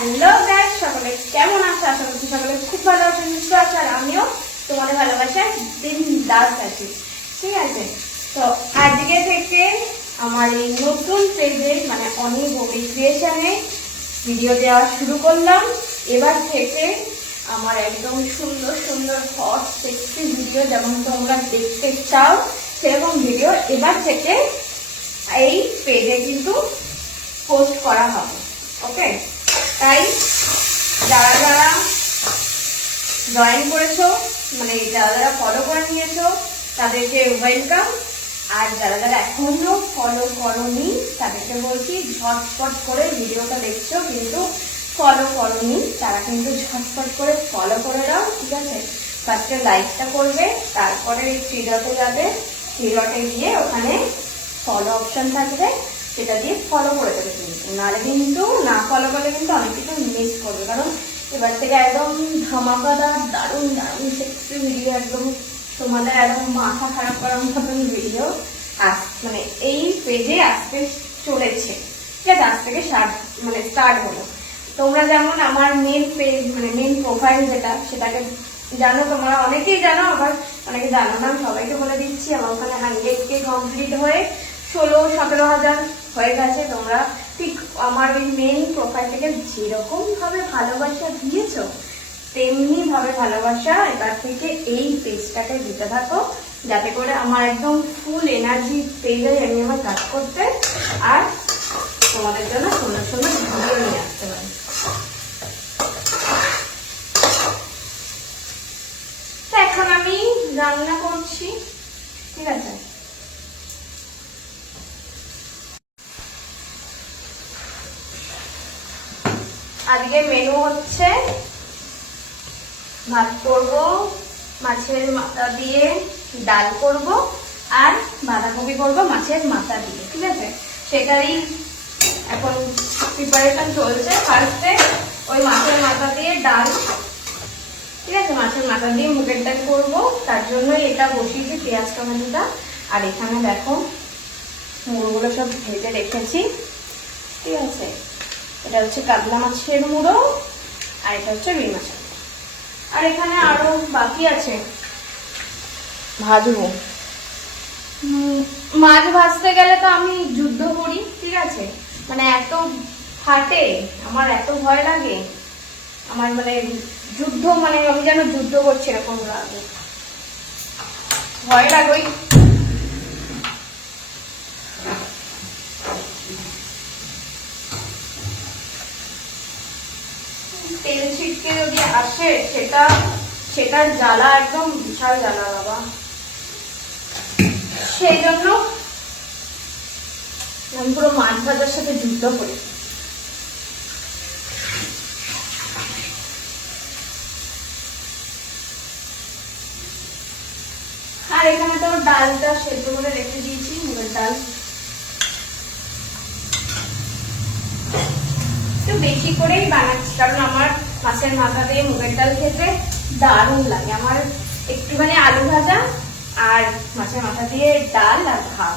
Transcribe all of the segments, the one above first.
Hello guys, সকলে কেমন আছো? আশা করছি সকলে খুব ভালো আছেন, সুস্থ আছে। আর আমিও তোমাদের ভালোবাসায় বিন্দাস আছি, ঠিক আছে? তো আজকে থেকে আমার এই নতুন পেজে মানে অনেক ববি ক্রিয়েশনে ভিডিও দেওয়া শুরু করলাম। এবার থেকে আমার একদম সুন্দর সুন্দর হট সেক্সি ভিডিও যেমন তোমরা দেখতে চাও সেরকম ভিডিও এবার থেকে এই পেজে কিন্তু পোস্ট করা হবে। ওকে, তাই যারা যারা জয়েন করেছো মানে যারা যারা ফলো করে নিয়েছো তাদেরকে ওয়েলকাম। আর যারা যারা এখনো ফলো করোনি তাদেরকে বলছি ঝটপট করে ভিডিওটা দেখছো কিন্তু ফলো করোনি তারা কিন্তু ঝটপট করে ফলো করে দাও, ঠিক আছে? ফার্স্টে লাইকটা করবে, তারপরে থ্রি ডটে যাবে, থ্রি ডটে গিয়ে ওখানে ফলো অপশন থাকবে, সেটা দিয়ে ফলো করে দেবে। কিন্তু নাহলে কিন্তু না ফলো করলে কিন্তু অনেক কিছু মিস করবে। কারণ এবার থেকে একদম ধামাকাদার দারুণ দারুণ সেক্সি ভিডিও, একদম তোমাদের একদম মাথা খারাপ করার মতন ভিডিও মানে এই পেজে আসতে চলেছে, ঠিক আছে? আজ থেকে স্টার্ট হলো। তোমরা যেমন আমার মেন পেজ মানে মেন প্রোফাইল যেটা সেটাকে জানো, তোমরা অনেকেই জানো, আবার অনেকে জানো না। সবাইকে বলে দিচ্ছি, আমার ওখানে 100K কমপ্লিট হয়ে 16-17 হাজার হয়ে গেছে। তোমরা ঠিক আমার ওই মেন প্রোফাইল থেকে যেরকম ভাবে ভালোবাসা দিয়েছো তেমনি ভাবে ভালোবাসা এবার থেকে এই পেজটাকে দিতে থাকো, যাতে করে আমার একদম ফুল এনার্জি পেজে আমি আমার কাজ করতে আর তোমাদের জন্য সুন্দর সুন্দর ভিডিও নিয়ে আসতে পারি। এখন আমি রান্না করছি, ঠিক আছে? আজকে মেনু হচ্ছে ভাত করব, মাছের মাথা দিয়ে ডাল করব, আর বাঁধাকপি করব মাছের মাথা দিয়ে, ঠিক আছে? সেটারই এখন প্রিপারেশন চলছে। ফার্স্টে ওই মাছের মাথা দিয়ে ডাল, ঠিক আছে? মাছের মাথা দিয়ে মুগের ডাল করবো, তার জন্যই এটা বসিয়েছি পেঁয়াজ টমেটোটা। আর এখানে দেখো মুড়োগুলো সব ভেজে রেখেছি, ঠিক আছে? এটা হচ্ছে কাতলা মাছের মুড়ো, আর এটা হচ্ছে রুই মাছ। আর এখানে আরো বাকি আছে ভাজবো। মাছ ভাজতে গেলে তো আমি যুদ্ধ করি, ঠিক আছে? মানে এত ফাটে, আমার এত ভয় লাগে, আমার মানে যুদ্ধ মানে আমি যেন যুদ্ধ করছি এরকম লাগে, ভয় লাগে। তেল ছিটকে যদি আসে সেটার জ্বালা একদম বিশাল জ্বালা বাবা। সেই জন্য আমি পুরো মাছ ভাজার সাথে যুদ্ধ করি। আর এখানে তো ডালটা সেদ্ধ করে রেখে দিয়েছি, মুগের ডাল। একটু বেশি করেই বানাচ্ছি কারণ আমার মাছের মাথা দিয়ে মুগের ডাল খেতে দারুণ লাগে। আমার একটুখানি আলু ভাজা আর মাছের মাথা দিয়ে ডাল আর ভাত,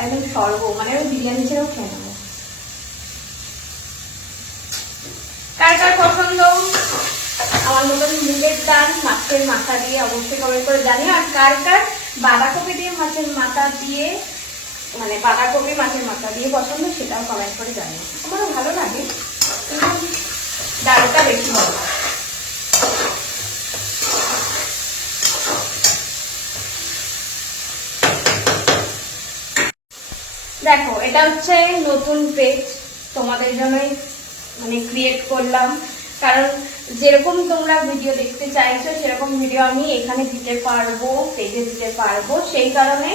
একদম স্বর্গ, মানে আমি বিরিয়ানি ছেড়েও খেয়ে নেবো। কার কার পছন্দ আমার মতন মুগের ডাল মাছের মাথা দিয়ে অবশ্যই কমেন্ট করে জানিও। আর কার কার বাঁধাকপি দিয়ে মাছের মাথা দিয়ে মানে বাঁধাকপি মাছের মাথা দিয়ে পছন্দ সেটাও কমেন্ট করে জানিও। আমারও ভালো লাগে কিন্তু ডালটা বেশি ভালো। দেখো এটা হচ্ছে নতুন পেজ, তোমাদের জন্যই মানে ক্রিয়েট করলাম। কারণ যেরকম তোমরা ভিডিও দেখতে চাইছো সেরকম ভিডিও আমি এখানে দিতে পারবো, পেজে দিতে পারবো। সেই কারণে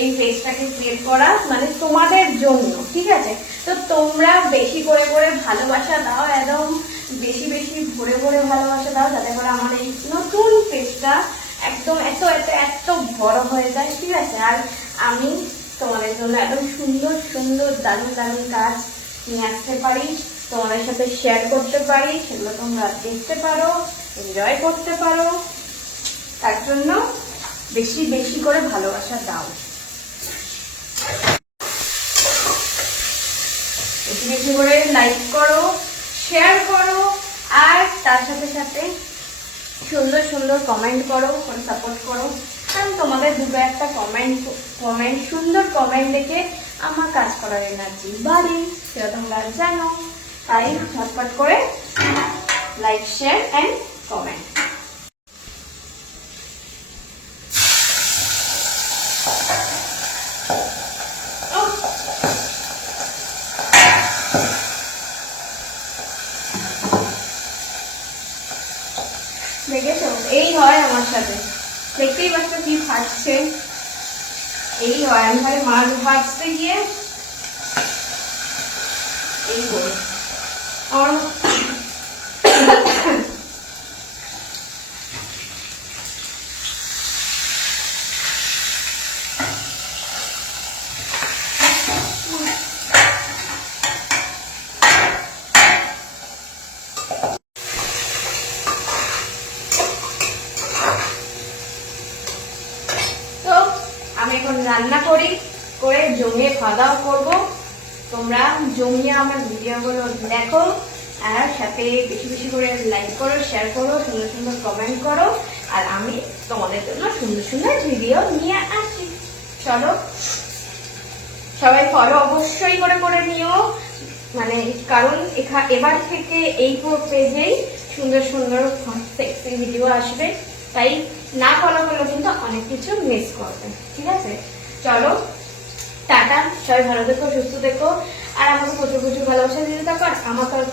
এই পেজটাকে ক্রিয়েট করা, মানে তোমাদের জন্য, ঠিক আছে? তো তোমরা বেশি করে করে ভালোবাসা দাও, একদম বেশি বেশি ভরে ভরে ভালোবাসা দাও, যাতে করে আমার এই নতুন পেজটা একদম এত এত এত বড় হয়ে যায়, ঠিক আছে? আর আমি তোমাদের জন্য একদম সুন্দর সুন্দর দারুণ দারুণ কাজ নিয়ে আসতে পারি, তোমাদের সাথে শেয়ার করতে পারি, সেগুলো তোমরা দেখতে পারো, এনজয় করতে পারো। তার জন্য বেশি বেশি করে ভালোবাসা দাও, বেশি বেশি করে লাইক করো, শেয়ার করো, আর তার সাথে সাথে সুন্দর সুন্দর কমেন্ট করো, সাপোর্ট করো। কারণ তোমাদের দুটো একটা কমেন্ট সুন্দর কমেন্ট দেখে আমার কাজ করার এনার্জি বাড়ে, সেটা তোমরা জানো। তাই ঝটপট করে লাইক, শেয়ার অ্যান্ড কমেন্ট। দেখেছো, এই হয় আমার সাথে। দেখতেই পাচ্ছ কি ফাটছে, এই হয়। আমি তাহলে মাছ ভাজতে গিয়ে এই করে আমার তো আমি এখন রান্না করে জমিয়ে খাওয়া দাওয়া করবো। তোমরা জমিয়ে আমার ভিডিওগুলো দেখো, আর সাথে বেশি বেশি করে লাইক করো, শেয়ার করো, সুন্দর সুন্দর কমেন্ট করো। আর আমি তোমাদের জন্য সুন্দর সুন্দর ভিডিও নিয়ে আসি। চলো, সবাই ফলো অবশ্যই করে নিও, মানে কারণ এবার থেকে এই পেজেই সুন্দর সুন্দর সেক্সি ভিডিও আসবে। তাই না ফলো করলে কিন্তু অনেক কিছু মিস করবে, ঠিক আছে? চলো, টাটা, সবাই ভালো থেকো, সুস্থ থেকো, আর আমাকে প্রচুর প্রচুর ভালোবাসা দিতে থাকো। আর আমার তরফ